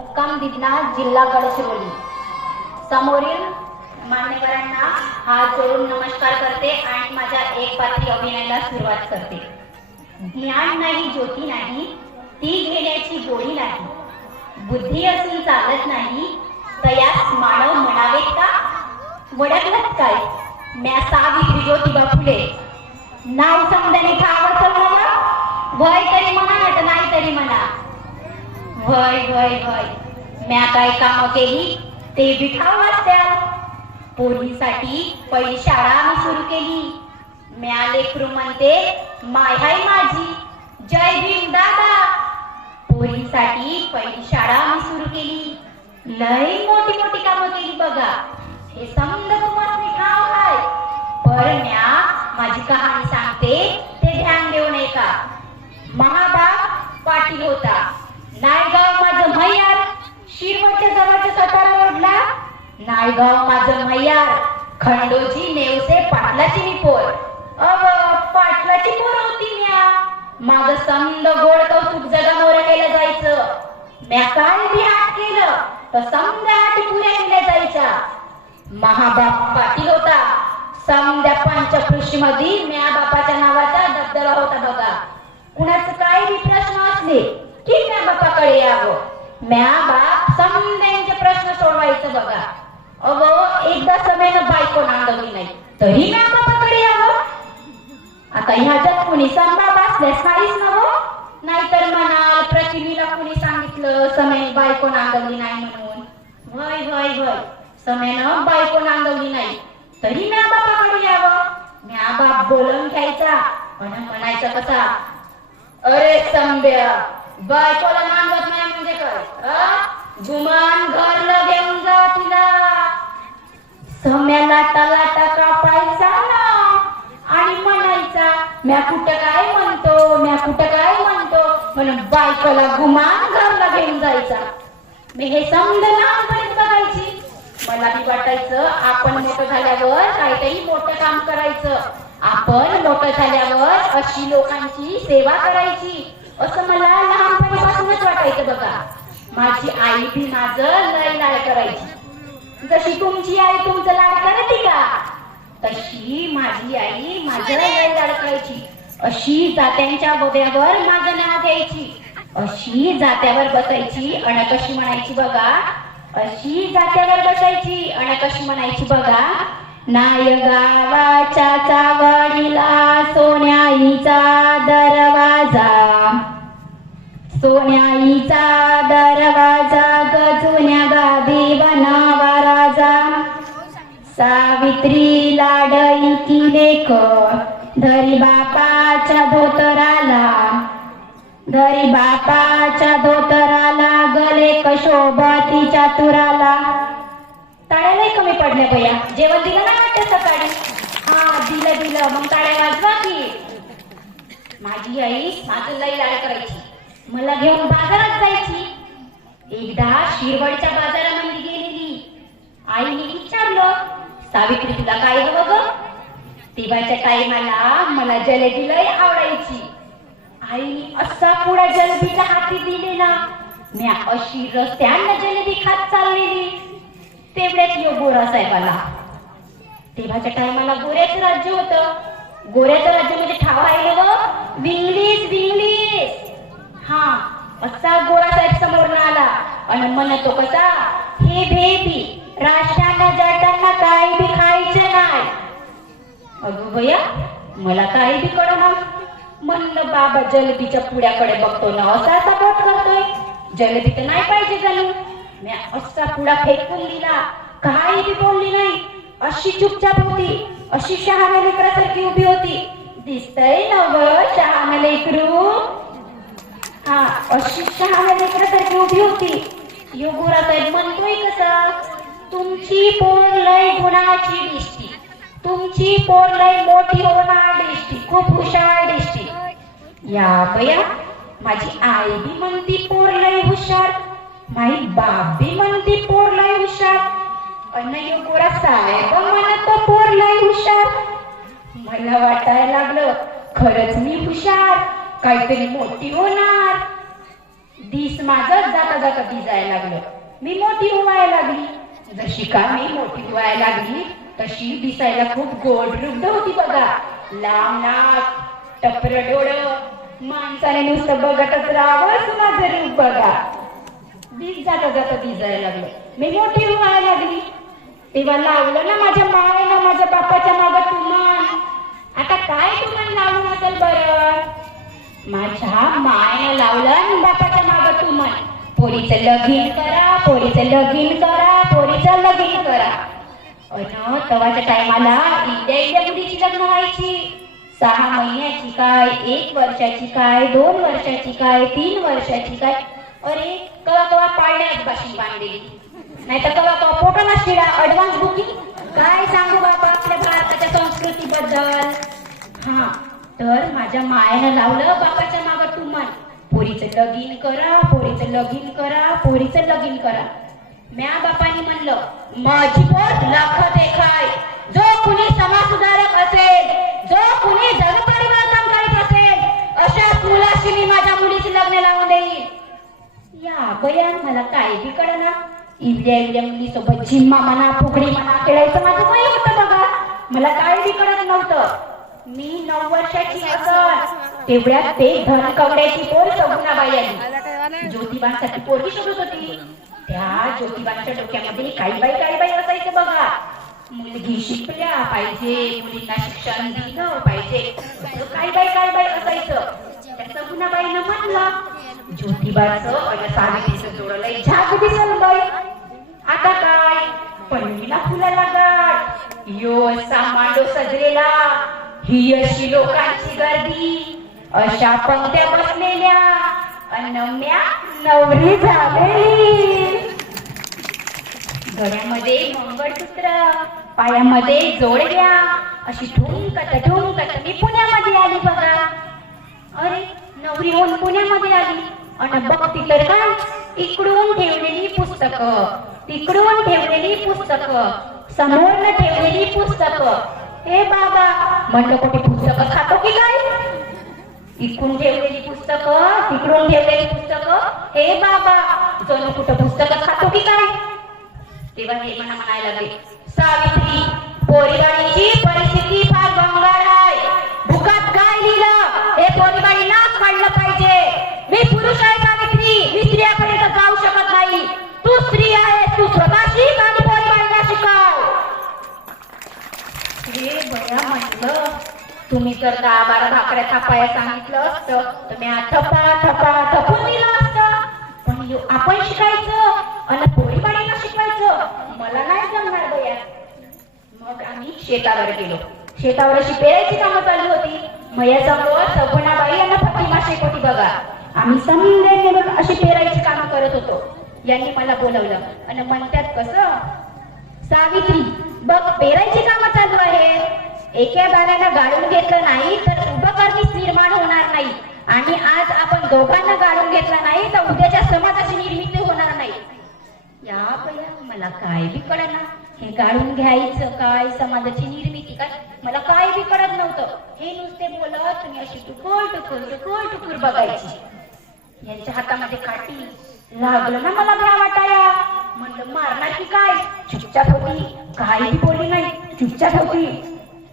मुक्काम दिना जिल्हा गडचिरोली. समोरील मान्यवरांना हात जोडून नमस्कार करते आणि माझ्या एक पात्री अभिनयाला सुरुवात करते. ज्ञान नाही ज्योती नाही ती घेण्याची गोडी नाही. बुद्धी असून चालत नाही तयास मानव म्हणावेत का? वडकलत काय? म्या सावित्री ज्योतिबा फुले. नाव समजाने ठाव वय तरी म्हणा नाही तरी म्हणा. वय वय वय म्या काय काम केली ते बी ठाव असत्या पोरीसाठी पहिली शाळा मी सुरू केली. म्या लेकरू म्हणते माय हाय माझी. जय भीम दादा. पोरीसाठी पहिली शाळा मी सुरू केली. लय मोठी मोठी कामं केली बघा. हे समज तुम्हाला ठाव काय पण म्या माझी कहाणी सांगते ते ध्यान देऊ नये का महाबाग पाटील होता नायगाव माझं मैयार शिरवटच्या जवळच्या सतारा रोडला नायगाव माझं मैयार खंडोजी नेवसे पाटलाची मी पोर. अव पाटलाची पोर होती म्या. माझं समद गोड कौतुक जगा मोर केलं जायचं. म्या काय बी आठ केलं तर समजा आठ पुऱ्या केल्या जायच्या. महाबाप पाटील होता. समद्या पंचकृषी मध्ये म्या बापाच्या नावाचा दबदबा होता बघा. कुणाचं काय बी प्रश्न असले की म्या बापाकडे यावं. म्या बाप समद्यांचे प्रश्न सोडवायचं बघा. अव एकदा समयानं बायको नांदवली नाही. तरी म्या पकडे यावं आता ह्याच्यात कुणी संभाब असल्यास काहीच नवं हो? नाहीतर म्हणाल प्रतिमीला कुणी सांगितलं समय बायको नांदवली नाही म्हणून. वय वय वय समयानं बायको नांदवली नाही. तरी म्या बापाकडे यावं म्या बाप बोलून घ्यायचा. पण म्हणायचं कसा? अरे संभ्य बायकोला नांदवत नाही म्हणजे काय? गुमान घरला घेऊन जा तिला. सम्याला तलाटा कापायचा ना. आणि म्हणायचा म्या कुठं काय म्हणतो म्या कुठं काय म्हणतो? म्हणून बायकोला गुमान घरला घेऊन जायचा. मी हे समज लहानपणीच बघायची. मला बी वाटायचं आपण मोठं झाल्यावर काहीतरी मोठं काम करायचं. आपण मोठं झाल्यावर अशी लोकांची सेवा करायची. असं मला लहानपणीपासूनच वाटायचं बघा. माझी आई बी माझं लय लाय करायची. जशी तुमची आई तुमचं लाड करते का तशी माझी आई माझं लाड करायची अशी जात्यांच्या बोद्यावर माझं नाव घ्यायची. अशी जात्यावर बसायची आणि कशी म्हणायची बघा. अशी जात्यावर बसायची आणि कशी म्हणायची बघा. नाय गावाच्या चावडीला सोन्याईचा सावित्री लाडई की. लेख धरी बापाच्या धोतराला. धरी बापाच्या धोतराला गले कशोभतीच्या तुराला. ताड्या नाही कमी पडल्या बया. जेवण दिलं ना वाटत सकाळी? हा दिलं दिलं. मग ताड्या वाजवा की. माझी आई माझं लई लाड करायची. मला घेऊन बाजारात जायची. एकदा शिरवडच्या बाजारामध्ये गेलेली. आईने विचारलं सावित्री तुला काय हवं ग तेव्हाच्या टायमाला मला जलेबी लय आवडायची. आईने असा पुढा जलेबीच्या हाती दिलेला. म्या अशी रस्त्यांना जलेबी खात चाललेली. तेवढ्यात यो गोरा साहेबाला. तेव्हाच्या टायमाला गोऱ्याचं राज्य होतं. गोऱ्याचं राज्य म्हणजे ठाव आहे व विंगलीस विंगलीस. हा असा गोरा साहेब समोर आला. आणि म्हणतो कसा? हे बेबी राष्ट्रांना जाताना काही बी खायचे नाही. अगं भैया मला काही बी कळना. म्हणलं बाबा जलेबीच्या पुड्याकडे बघतो ना असा असा बोट करतोय. जलेबी तर नाही पाहिजे जणू. मी असा पुडा फेकून दिला. काही बी बोलली नाही. अशी चुपचाप होती. अशी शहाण्या लेकरासारखी उभी होती. दिसतय नव ग शहाण्या लेकरू. हा अशी शहाण्या लेकरासारखी उभी होती. योगुरा साहेब म्हणतोय कसं? तुमची पोर लय गुणाची दिसती. तुमची पोर लय मोठी होणार दिसती. खूप हुशार दिसती. या बया माझी आई बी म्हणती पोर लय हुशार. माझी बाप बी म्हणती पोर लय हुशार. अन योगोरा साहेब म्हणत पोर लय हुशार. मला वाटायला लागलं खरंच मी हुशार. काहीतरी मोठी होणार. दिस माझं जाता जाता भिजायला लागलं. मी मोठी व्हायला लागली. जशी का मी मोठी व्हायला लागली तशी दिसायला खूप गोड रुग्ध होती बघा. लांब नाक टपर डोळ माणसाने नुसतं बघतच राहावंच माझं रूप बघा. बीज जाता जाता दिसायला लागलं. मी मोठी व्हायला लागली. तेव्हा लावलं ना माझ्या मायेनं माझ्या बापाच्या माग तुमान आता काय तुमान लावून असेल बरं? माझ्या मायनं लावलं आणि बापाच्या माग तुमान पोरीचं लगीन करा पोरीचं लगीन करा पोरीचं लगीन करा. अन तवाच्या टायमाला इंडिया इंडिया मुलीची लग्न व्हायची. सहा महिन्याची काय एक वर्षाची काय दोन वर्षाची काय तीन वर्षाची काय? अरे कवा कवा पाळण्यात बाशी बांधलेली नाही तर कवा कवा पोटाला शिडा ऍडव्हान्स बुकिंग काय सांगू बाबा आपल्या भारताच्या संस्कृतीबद्दल? हा तर माझ्या मायानं लावलं बापाच्या मागं तुम्हाला. पोरीचं लगीन करा पोरीचं लगीन करा पोरीचं लगीन करा. म्या बापानी म्हणलं माझी पोट लाख देखाय जो कुणी समाज सुधारक असेल जो कुणी जगपरिवर्तन करीत असेल अशा मुलाशी मी माझ्या मुलीचे लग्न लावून देईन. या बयान मला काय बी कळना. इवल्या इवल्या मुलीसोबत झिम्मा म्हणा फुगडी म्हणा खेळायचं माझं वय होतं बघा. मला काय बी कळत नव्हतं. मी नऊ वर्षाची असत तेवढ्यात ते धन कवड्याची पोर सगुणाबाई आली. ज्योतिबांसाठी पोरगी शोधत होती. त्या ज्योतिबांच्या डोक्यामध्ये काही बाई काही बाई असायचं बघा. मुलगी शिकल्या पाहिजे मुलींना शिक्षण दिलं पाहिजे. असं काही बाई काही बाई असायचं. त्याचं सगुणाबाईनं म्हणलं ज्योतिबाचं आणि सावित्रीचं जोडलंय. झाक दिसल बाई. आता काय? पणवीला फुलाला गाठ यो सामांडो सजलेला. ही अशी लोकांची गर्दी. अशा पंक्त्या बसलेल्या. अनम्या नवरी झालेली. गळ्यामध्ये मंगळसूत्र पायामध्ये जोडल्या अशी ठुमकत ठुमकत मी पुण्यामध्ये आली बघा. अरे नवरी होऊन पुण्यामध्ये आली. अन बघती तर काय इकडून ठेवलेली पुस्तक तिकडून ठेवलेली पुस्तक समोर ठेवलेली पुस्तक. हे बाबा म्हणलं कुठे पुस्तक खातो की काय? इकडून ठेवलेली पुस्तक तिकडून ठेवलेली पुस्तक. हे बाबा जणू कुठं पुस्तक खातो की काय? तेव्हा हे मला म्हणायला लागले सावित्री पोरीबाईची परिस्थिती फार बंगाल आहे. भुकात काय लिहिलं? हे पोरीबाई नाक काढलं पाहिजे. मी पुरुष आहे सावित्री. मी स्त्रियापर्यंत जाऊ शकत नाही. तू स्त्री आहे तू स्वतः शिक आणि पोरीबाईला शिकाव. हे बया म्हटलं. तुम्ही जर दहा बारा भाकऱ्या थापाया सांगितलं असतं. तर मी थपा थपा थपून दिलं असतं. पण आपण शिकायचं. आणि मला नाही जमणार बया मग आम्ही शेतावर गेलो. शेतावर अशी पेरायची कामं चालली होती. मयाचा मयासमोर सपनाबाई यांना फतिमा शेख होती बघा. आम्ही समजेने बघ अशी पेरायची कामं करत होतो. यांनी मला बोलवलं. आणि म्हणतात कसं? सावित्री बघ पेरायची कामं चालू आहे एका दाण्यानं गाळून घेतलं नाही तर उपकरणीच निर्माण होणार नाही. आणि आज आपण दोघांना गाळून घेतला नाही तर उद्याच्या समाजाची निर्मिती होणार नाही. या बया मला काय बी कळत ना हे गाळून घ्यायचं काय? समाजाची निर्मिती काय? मला काय बी कळत नव्हतं. हे नुसते बोलत तुम्ही अशी टुकुर टुकुर टुकुर टुकोर बघायची. यांच्या हातामध्ये काठी लागलं ना मला भ्या वाटाया. म्हणलं मारणार की काय? चुपचाप होती. काही बोलली नाही. चुपचाप होती.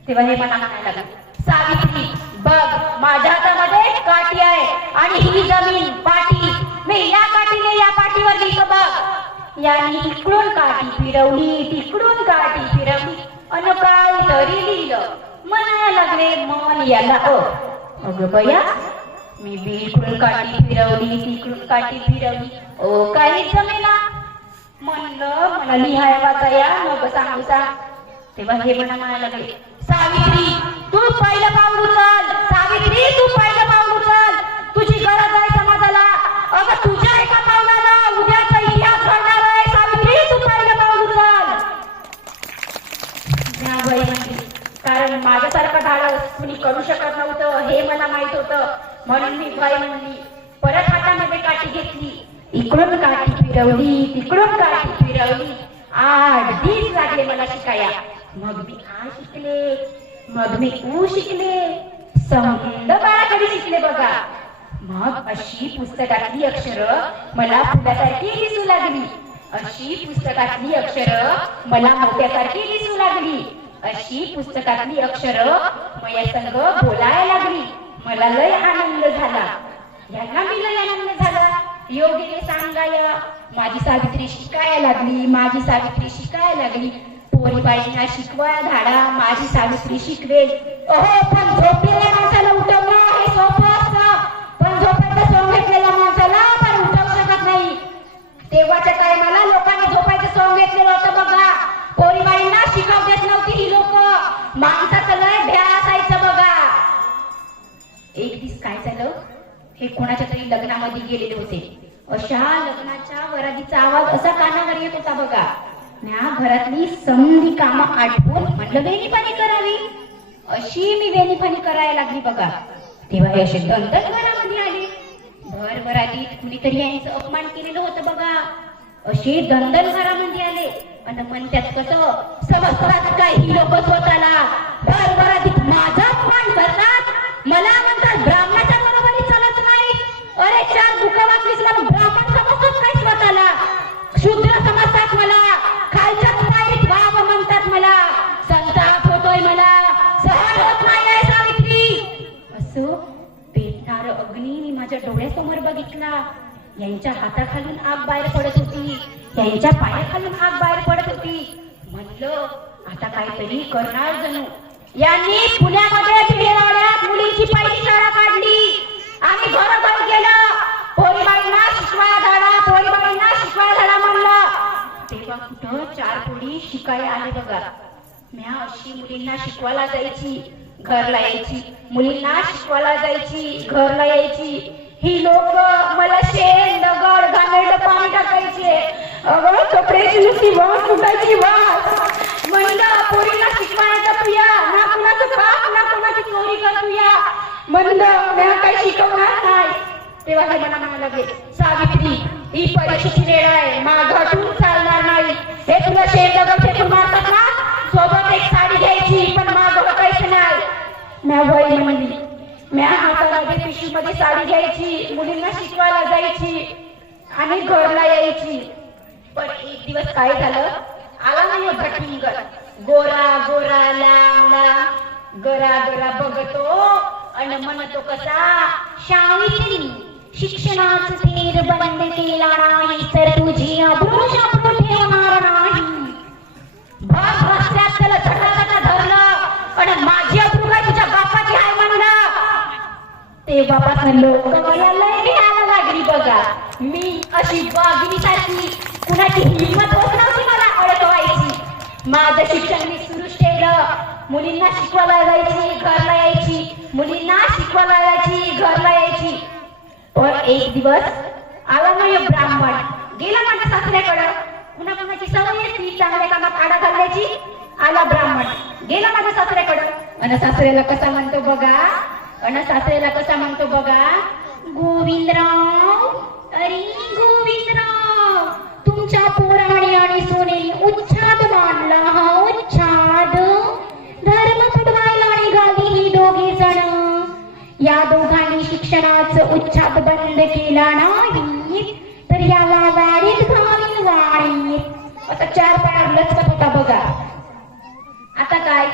तेव्हा हे मला म्हणायला लागलं. सावित्री बघ माझ्या हातामध्ये काठी आहे आणि ही जमीन पाठी. मी या काठीने या पाठीवर लिहिलं बघ. यांनी इकडून काठी फिरवली तिकडून काठी फिरवली. अन काय तरी लिहिलं म्हणायला लागले मन याला. अ अग बया मी बी इकडून काठी फिरवली तिकडून काठी फिरवली. ओ काही जमेना. म्हणलं मला लिहाय वाचा या मग सांगू सांग तेव्हा हे म्हणा म्हणायला लागले सावित्री तू पहिलं पाऊल उचल. सावित्री तू कुणी करू शकत नव्हतं हे मला माहीत होतं. म्हणून मी भय म्हणली परत हातामध्ये काठी घेतली. इकडून काठी फिरवली तिकडून काठी फिरवली. आठ दिस लागले मला शिकाया मग मी आ शिकले. मग मी ऊ शिकले. समंद बाळाकडे शिकले बघा. मग अशी पुस्तकातली अक्षर मला फुलासारखी दिसू लागली. अशी पुस्तकातली अक्षर मला मोत्यासारखी दिसू लागली. अशी पुस्तकातली अक्षर माझ्या संघ बोलायला लागली. मला लय आनंद झाला. यांना मी लय आनंद झाला. योगीने सांगाय माझी सावित्री शिकायला लागली माझी सावित्री शिकायला लागली. पोरीबाईंना शिकवाय धाडा माझी सावित्री शिकवेल. अहो पण झोपलेल्या माणसाला उठवणं हे सोपं असतं. पण झोपायचं सोंग घेतलेल्या माणसाला पण उठवू शकत नाही तेव्हाच्या टायमाला लोकांनी झोपायचं सोंग घेतलेलं होतं बघा पोरीबाईंना शिकव देत नव्हती ही लोक माणसाचं लय भ्या असायचं बघा एक दिवस काय झालं हे कोणाच्या तरी लग्नामध्ये गेलेले होते अशा लग्नाच्या वरातीचा आवाज असा कानावर येत होता बघा म्या घरातली समधी कामं आठवून म्हटलं वेणीपाणी करावी. अशी मी वेणीपाणी करायला लागली बघा. तेव्हा हे असे दंदन घरामध्ये आले. भर वरातीत कुणीतरी यांचं अपमान केलेलं होतं बघा. असे दंदन घरामध्ये आले. आणि म्हणतात कसं समजतात काय ही लोक स्वतःला भर वरातीत माझा अपमान करतात. मला म्हणतात ब्राह्मणाच्या बरोबरी चालत नाही. अरे चार दुःख वाचलीस पेटणार अग्नी माझ्या डोळ्यासमोर बघितला. यांच्या हाताखालून आग बाहेर पडत होती. यांच्या पायाखालून आग बाहेर पडत होती. म्हणलं आता काहीतरी करणार जणू. यांनी पुण्यामध्ये भिडेवाड्यात मुलींची पहिली शाळा काढली. आम्ही घरोघर गेलो. पोरीबाईंना शिकवाया झाला पोरीबाईंना शिकवाया झाला म्हणलं. तेव्हा कुठं चार पोळी शिकायला आले बघा. म्या अशी मुलींना शिकवायला जायची. घरला यायची. मुलींना शिकवायला जायची घरला यायची. ही लोक मला शेण दगड घाणेरड पाणी टाकायचे. अगं कपड्याची नुसती वास सुटायची वास म्हणलं पोरीला शिकवायचा तुया. ना कुणाचं पाप ना कुणाची चोरी कर तुया. म्हणलं म्या काही शिकवणार नाही. तेव्हा हे म्हणा म्हणायला लागले सावित्री ही परीक्षेची वेळ आहे. माघाटून चालणार नाही. हे तुला शेण दगड फेकून मारतात म्या वय म्हणली म्या हातामध्ये पिशवीमध्ये साडी घ्यायची मुलींना शिकवायला जायची आणि घरला यायची. पण एक दिवस काय झालं? आला नाही भटिंगर गोरा गोरा लांब लांब. गरा गरा बघतो आणि म्हणतो कसा? शाळेतली शिक्षणाच थेर बंद केला नाही तर तुझी अब्रू शाबरू ठेवणार नाही. भाग रस्त्यात त्याला झटाझटा धरलं. आणि तेव्हापासून लोक मला लय घ्यायला लागली बघा. मी अशी वाघिणी सारखी कुणाची हिंमत होत नव्हती मला अडकवायची. माझं शिक्षण मी सुरूच ठेवलं. मुलींना शिकवायला जायची घरला यायची. मुलींना शिकवायला जायची घरला यायची. पण एक दिवस आला नाही ब्राह्मण गेला माझ्या सासऱ्याकडं. कुणा कुणाची सवय असती चांगल्या कामात आडा घालण्याची आला ब्राह्मण गेला माझ्या सासऱ्याकडं. आणि सासऱ्याला कसा म्हणतो बघा अन सासऱ्याला कसा म्हणतो बघा? गोविंदराव अरे गोविंदराव तुमच्या पोराणी आणि सोने उच्छाद मांडला हा उच्छाद. धर्म तुडवायला निघाली ही दोघे जण. या दोघांनी शिक्षणाचं उच्छाद बंद केला नाही. तर याला वाडीत घालीन वाडीत आता चार पायावर लचकत होता बघा. आता काय?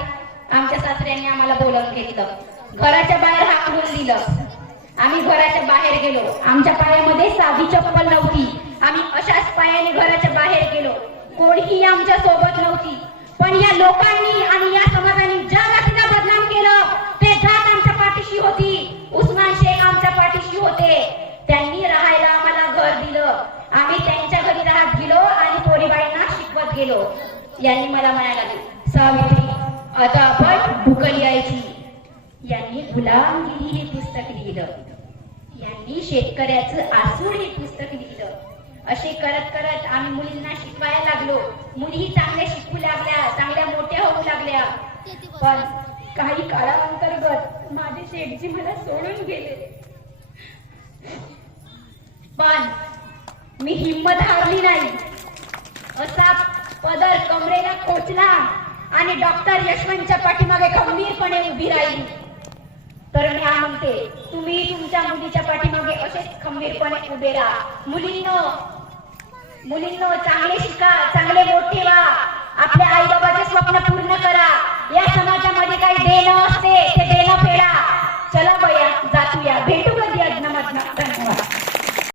आमच्या सासऱ्यांनी आम्हाला बोलवून घेतलं. घराच्या बाहेर हाकलून दिलं. आम्ही घराच्या बाहेर गेलो. आमच्या पायामध्ये साधी चप्पल नव्हती. आम्ही अशाच पायाने घराच्या बाहेर गेलो. कोणीही आमच्यासोबत नव्हती. पण या लोकांनी आणि या समाजाने ज्या जातीला बदनाम केलं ते जात आमच्या पाठीशी होती. उस्मान शेख आमच्या पाठीशी होते. त्यांनी राहायला आम्हाला घर दिलं. आम्ही त्यांच्या घरी राहत गेलो आणि पोरीबाईंना शिकवत गेलो. यांनी मला म्हणायला सावित्री आता आपण भुकली यायची. गुलामगिरी हे पुस्तक लिहिलं. यांनी शेतकऱ्याचं आसूड हे पुस्तक लिहिलं. असे करत करत आम्ही मुलींना शिकवायला लागलो. मुलीही चांगल्या शिकू लागल्या चांगल्या मोठ्या होऊ लागल्या. पण काही काळाअंतर्गत माझे शेठजी मला सोडून गेले. पण मी हिंमत हारली नाही. असा पदर कमरेला खोचला आणि डॉक्टर यशवंतच्या पाठीमागे खंबीरपणे उभी राहिली. तर मी म्हणते तुम्ही तुमच्या मुलीच्या पाठीमागे असेच खंबीरपणे उभे राहा. मुलींना मुलींना चांगले शिका चांगले मोठे व्हा आपल्या आई बाबाचे स्वप्न पूर्ण करा. या समाजामध्ये काही देणं असते ते देणं फेडा. चला बया.